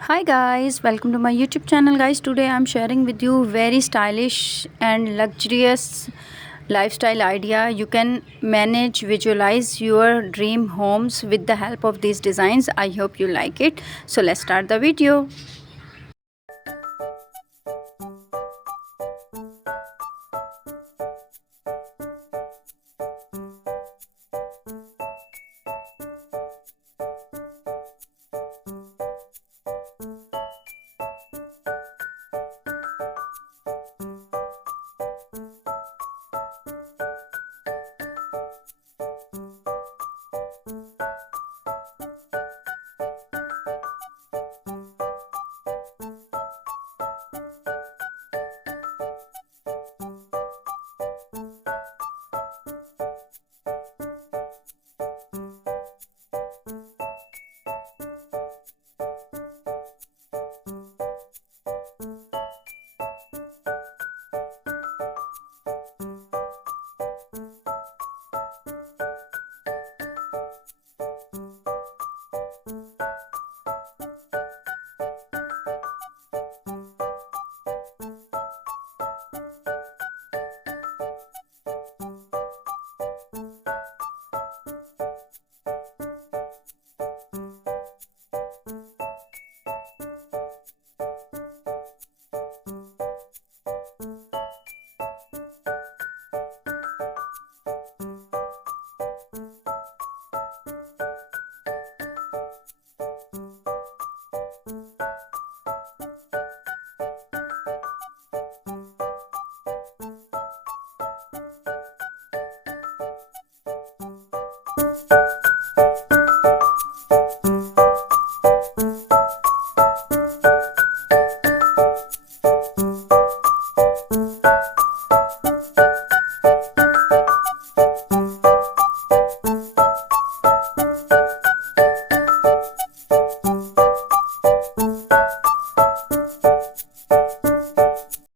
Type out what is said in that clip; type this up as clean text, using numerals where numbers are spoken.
Hi guys, welcome to my YouTube channel guys. Today I'm sharing with you very stylish and luxurious lifestyle idea. You can manage, visualize your dream homes with the help of these designs. I hope you like it. So let's start the video.